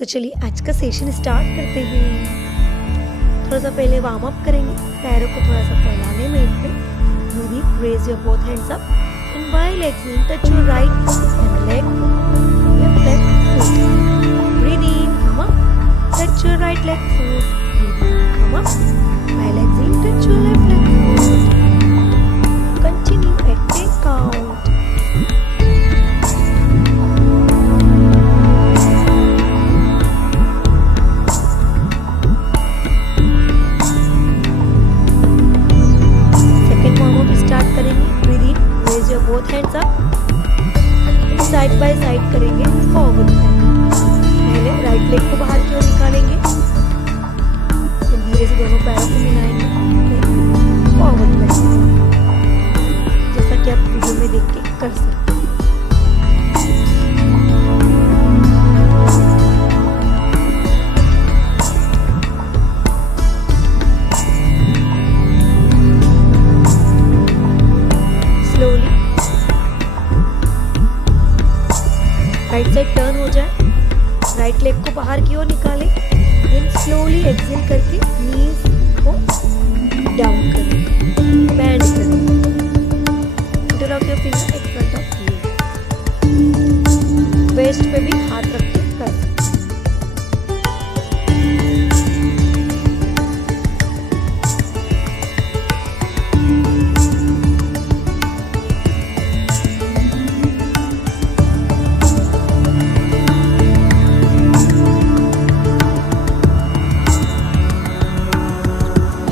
तो चलिए आज का सेशन स्टार्ट करते हैं। थोड़ा सा पहले वार्म अप करेंगे, पैरों को थोड़ा सा फैला लें मेट पे। Breathe, raise your both hands up and while exhaling touch your right hand leg, left leg foot. Breathe in, come up, touch your right leg foot. Breathe in, come up, while exhaling touch your left leg foot. Continue at 10 count. Both hands up, side by side करेंगे, forward पहले right leg को बाहर की ओर निकालेंगे, धीरे से दोनों पैरों को मिलाएंगे, फॉरवर्ड जैसा कि आप वीडियो में देख के कर सकते हैं। राइट साइड टर्न हो जाए, राइट लेग को बाहर की ओर निकालें, देन स्लोली एक्सेल करके नीज को डाउन करें, बैंड करें, interlock your finger in front of you, waist पे भी हाथ रख के कर।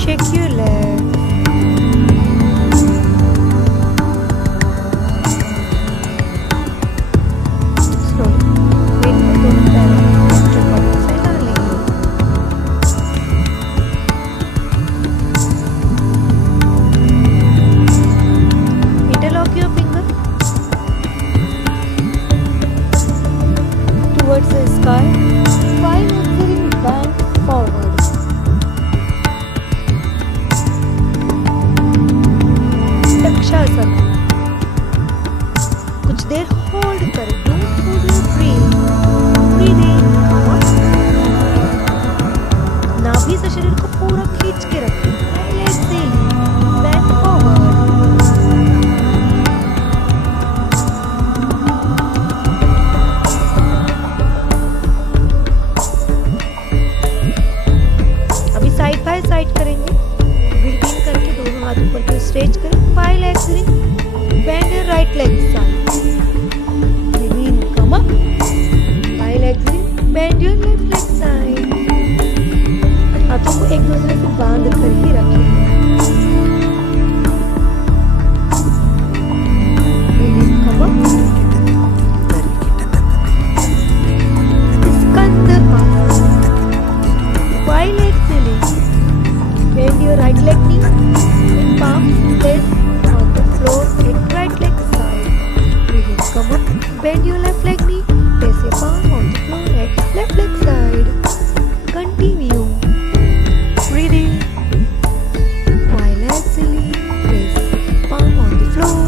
Shake your leg. Slowly. Wait for दोनों पैरों को बॉडी से डालेंगे। Interlock your finger towards the sky while exhaling bend forward. कुछ देर होल्ड करें, don't hold your breath, breathe in, नाभि से शरीर को पूरा खींच के रखें, एक्सेल, बेंड फॉरवर्ड। अभी साइड बाय साइड करेंगे, ब्रीथ इन करके दोनों हाथ ऊपर की स्ट्रेच करें, while exhaling bend your right leg side. Breathe in, come up, while exhaling bend your left leg side. हाथों को एक दूसरे से बांध कर ही रखें। Breathe in, come up, स्कंद आसन, while exhaling bend your right leg knee and palms place floor at right leg side. Breathe in, come up, bend your left leg knee, place your palm on the floor at left leg side. Continue. Breathe in, while exhaling, place palm on the floor,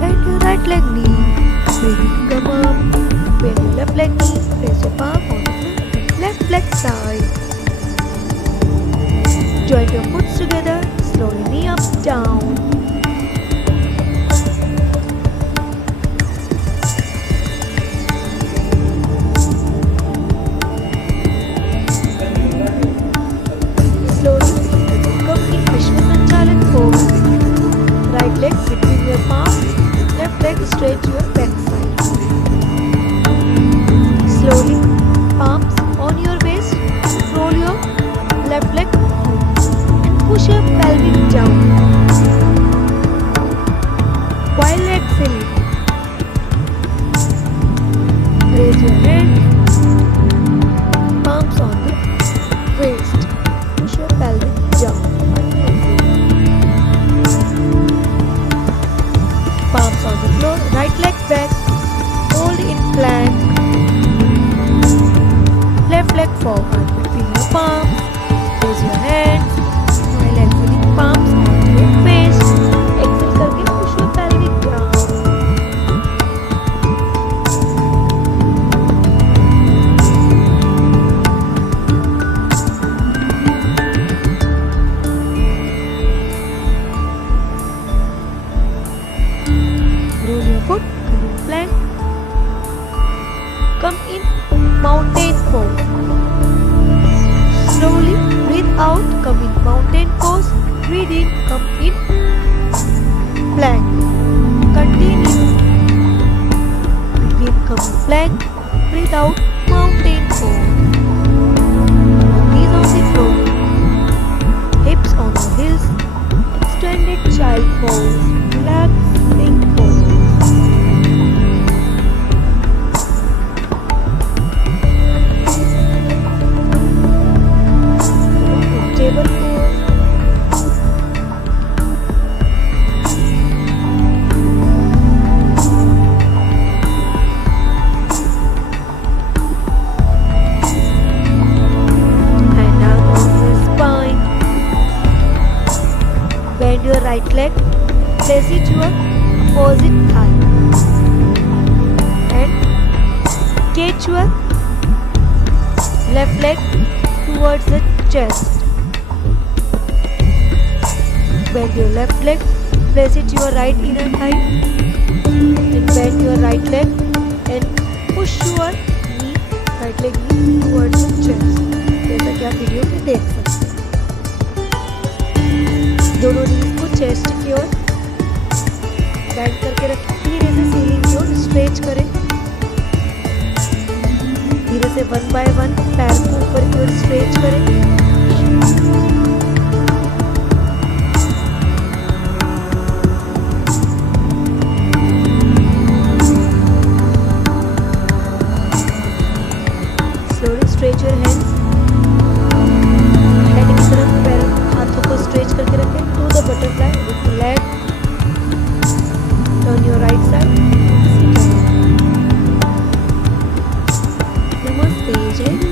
bend your right leg knee. Breathe in, come up, bend your left leg knee, place your palm on the floor at left leg side. Join your foot together, slowly knee up, down. Right leg between your palms, left leg straight to your back side. Slowly, palms on your waist, roll your left leg and push your pelvic down. While exhaling, raise your hand, palms on the waist, push your pelvic down. Palms on the floor, right leg back, hold in plank, left leg forward between your palms, raise your hands, while exhaling palms on your waist, exhale करके push your pelvic down. mountain pose. Slowly breathe out, come in mountain pose. Breathe in, come in plank. Continue. Breathe in, come in plank. Breathe out, mountain pose. Knees on the floor, hips on the heels. Extended child pose. Relaxing pose. Table pose. And now on the spine. Bend your right leg. Place it your opposite thigh. And catch your left leg towards the chest. Bend your left leg, place it your right inner thigh, and bend your right leg and push your knee, right leg knee towards the chest. जैसा कि आप video में देख सकते हैं। दोनों नीज को chest की ओर बेंड करके रखें, धीरे से सीलिंग की ओर स्ट्रेच करें। धीरे से 1 बाय 1 पैर को ऊपर की ओर स्ट्रेच करें। Slowly stretch your hands. Head की तरफ पैरों हाथों को स्ट्रेच करके रखें to the butterfly with the leg. Turn your right side. Namaste. Jai